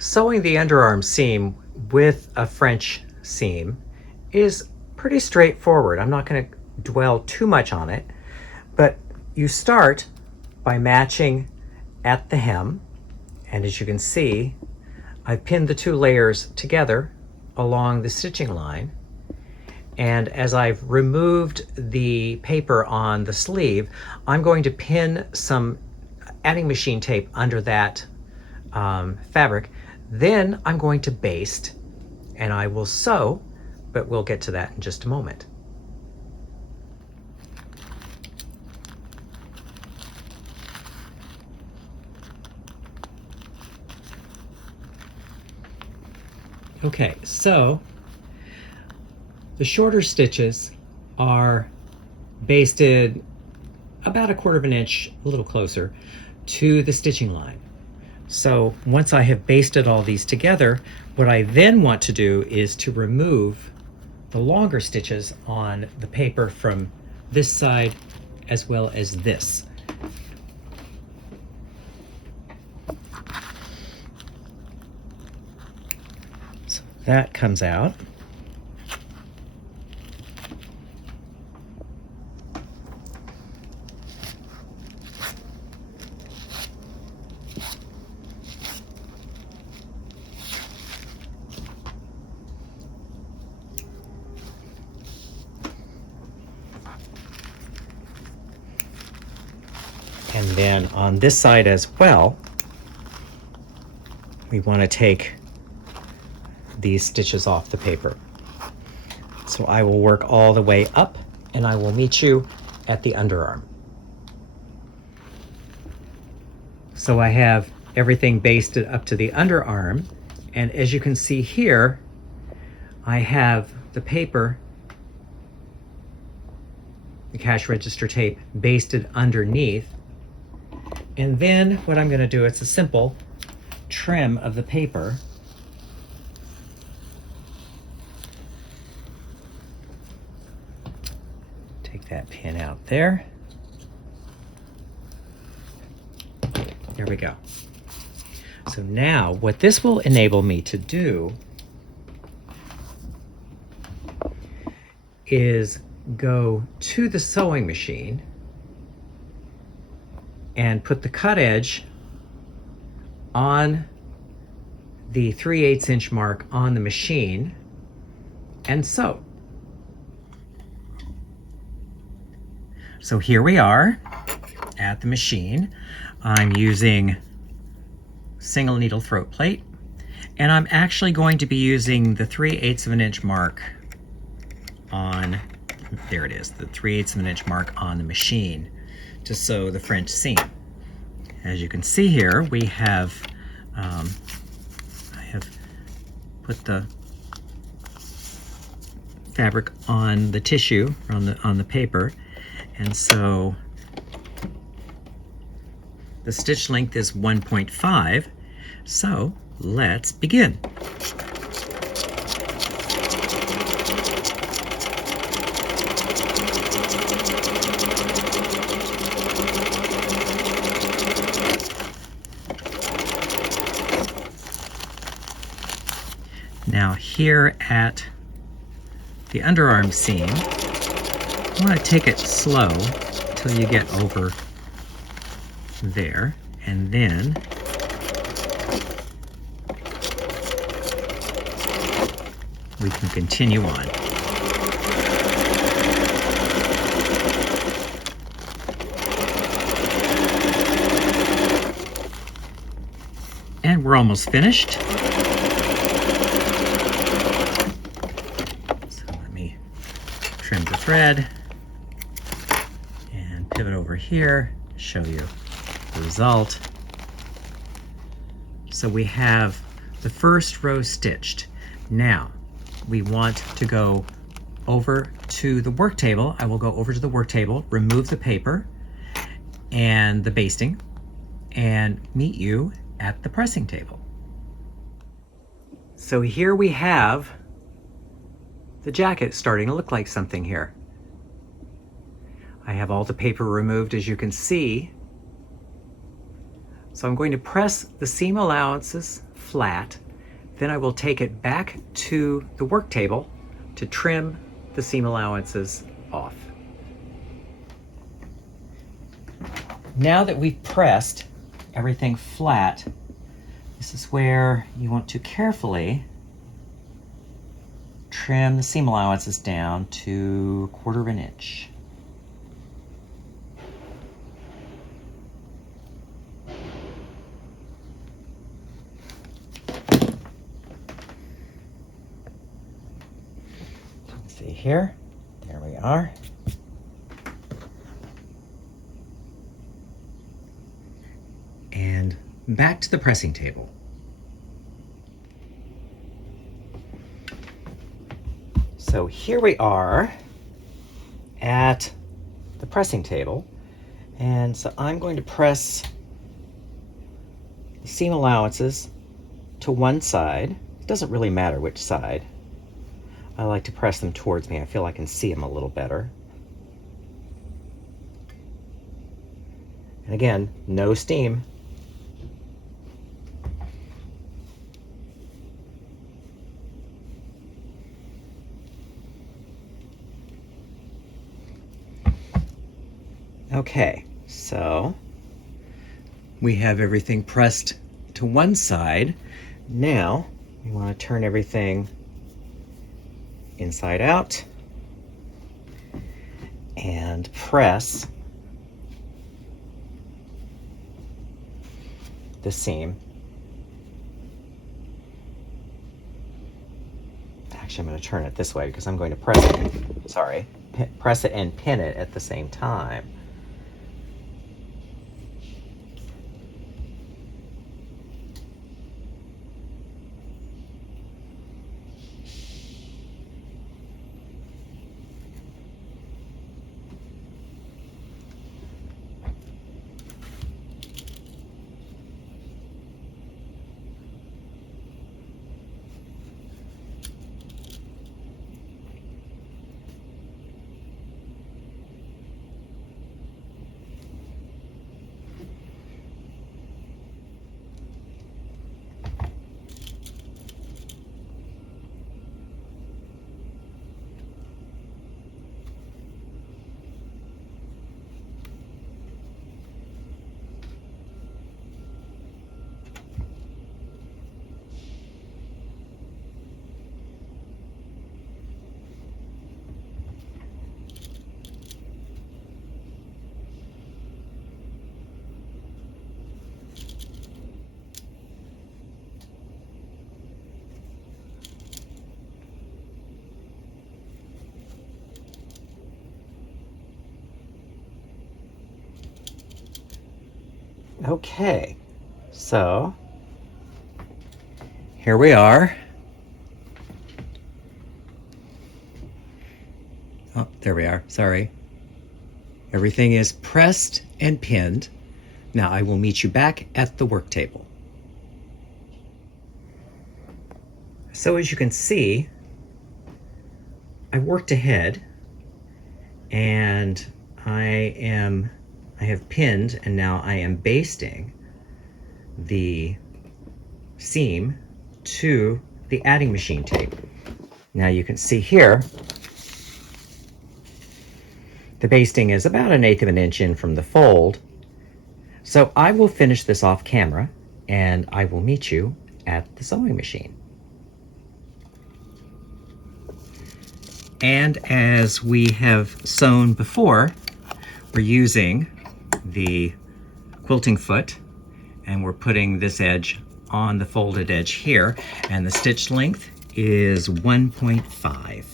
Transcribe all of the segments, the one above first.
Sewing the underarm seam with a French seam is pretty straightforward. I'm not going to dwell too much on it, but you start by matching at the hem, and as you can see, I've pinned the two layers together along the stitching line. And as I've removed the paper on the sleeve, I'm going to pin some adding machine tape under that fabric. Then I'm going to baste, and I will sew, but we'll get to that in just a moment. Okay, so the shorter stitches are basted about 1/4 of an inch, a little closer, to the stitching line. So once I have basted all these together, what I then want to do is to remove the longer stitches on the paper from this side as well as this. So that comes out. And then on this side as well, we want to take these stitches off the paper. So I will work all the way up, and I will meet you at the underarm. So I have everything basted up to the underarm, and as you can see here, I have the paper, the cash register tape, basted underneath. And then what I'm going to do, it's a simple trim of the paper. Take that pin out there. There we go. So now what this will enable me to do is go to the sewing machine and put the cut edge on the 3/8 inch mark on the machine and sew. So here we are at the machine. I'm using single needle throat plate, and I'm actually going to be using the 3/8 of an inch mark on, there it is, the 3/8 of an inch mark on the machine to sew the French seam. As you can see here, we have, I have put the fabric on the tissue, on the paper, and so the stitch length is 1.5. So let's begin. Now here at the underarm seam, you want to take it slow till you get over there, and then we can continue on. And we're almost finished. Trim the thread and pivot over here, show you the result. So we have the first row stitched. Now we want to go over to the work table. I will go over to the work table, remove the paper and the basting, and meet you at the pressing table. So here we have the jacket starting to look like something here. I have all the paper removed, as you can see. So I'm going to press the seam allowances flat, then I will take it back to the work table to trim the seam allowances off. Now that we've pressed everything flat, this is where you want to carefully trim the seam allowances down to 1/4 of an inch. Let's see here. There we are. And back to the pressing table. So here we are at the pressing table, and so I'm going to press the seam allowances to one side. It doesn't really matter which side. I like to press them towards me. I feel I can see them a little better. And again, no steam. Okay, so we have everything pressed to one side. Now we want to turn everything inside out and press the seam. Actually, I'm going to turn it this way because I'm going to press it and pin it at the same time. Okay, so here we are. Oh, there we are. Sorry. Everything is pressed and pinned. Now I will meet you back at the work table. So as you can see, I worked ahead and I have pinned and now I am basting the seam to the adding machine tape. Now you can see here the basting is about 1/8 of an inch in from the fold. So I will finish this off camera and I will meet you at the sewing machine. And as we have sewn before, we're using the quilting foot and we're putting this edge on the folded edge here, and the stitch length is 1.5.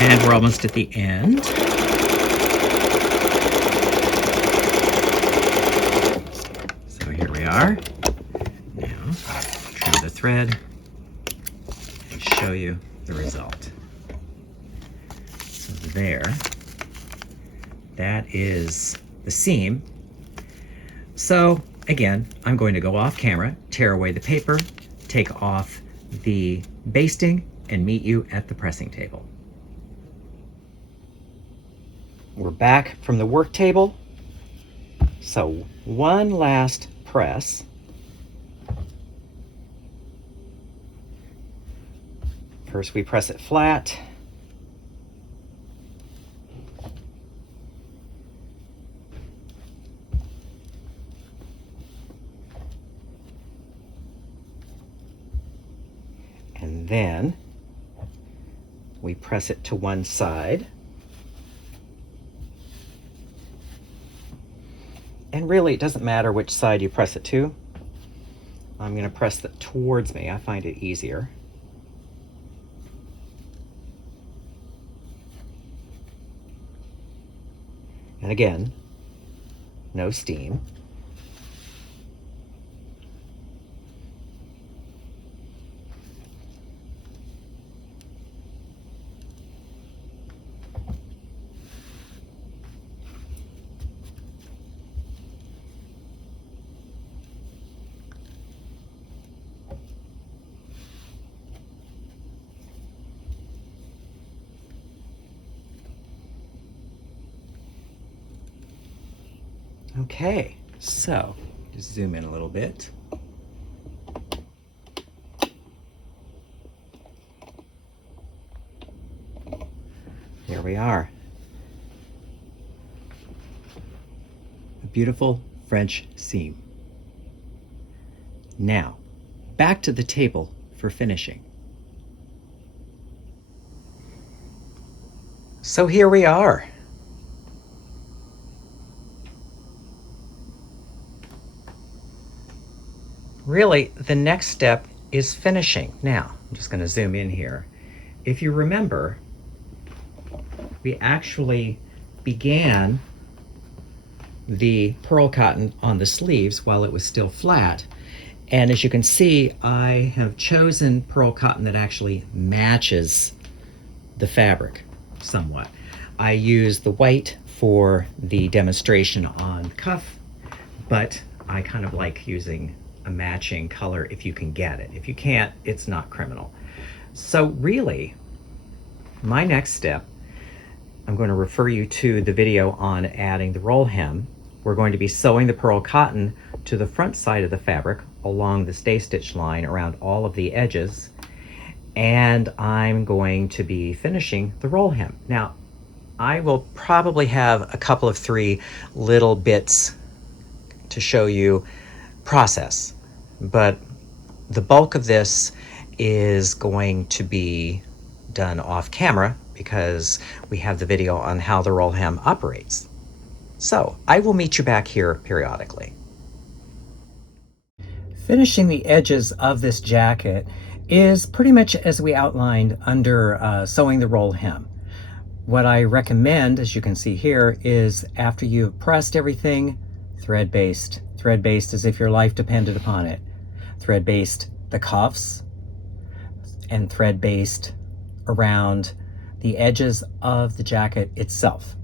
And we're almost at the end. So here we are. Now, trim the thread and show you the result. So there. That is the seam. So again, I'm going to go off camera, tear away the paper, take off the basting, and meet you at the pressing table. We're back from the work table. So one last press. First we press it flat. And then we press it to one side. And really, it doesn't matter which side you press it to. I'm going to press it towards me. I find it easier. And again, no steam. Okay, so just zoom in a little bit. There we are. A beautiful French seam. Now, back to the table for finishing. So here we are. Really, the next step is finishing. Now, I'm just going to zoom in here. If you remember, we actually began the pearl cotton on the sleeves while it was still flat. And as you can see, I have chosen pearl cotton that actually matches the fabric somewhat. I use the white for the demonstration on the cuff, but I kind of like using a matching color if you can get it. If you can't, it's not criminal. So really, my next step, I'm going to refer you to the video on adding the roll hem. We're going to be sewing the pearl cotton to the front side of the fabric along the stay stitch line around all of the edges, and I'm going to be finishing the roll hem. Now, I will probably have a couple of 3 little bits to show you process, but the bulk of this is going to be done off camera because we have the video on how the roll hem operates. So I will meet you back here periodically. Finishing the edges of this jacket is pretty much as we outlined under sewing the roll hem. What I recommend, as you can see here, is after you've pressed everything, thread baste. Thread baste as if your life depended upon it. Thread baste the cuffs and thread baste around the edges of the jacket itself.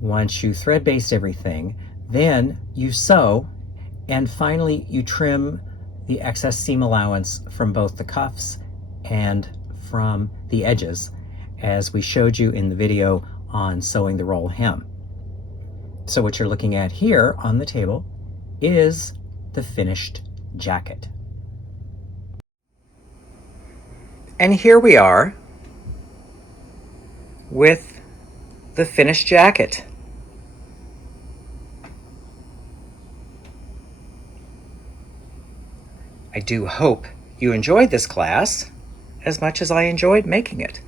Once you thread baste everything, then you sew, and finally you trim the excess seam allowance from both the cuffs and from the edges, as we showed you in the video on sewing the roll hem. So what you're looking at here on the table is the finished jacket. And here we are with the finished jacket. I do hope you enjoyed this class as much as I enjoyed making it.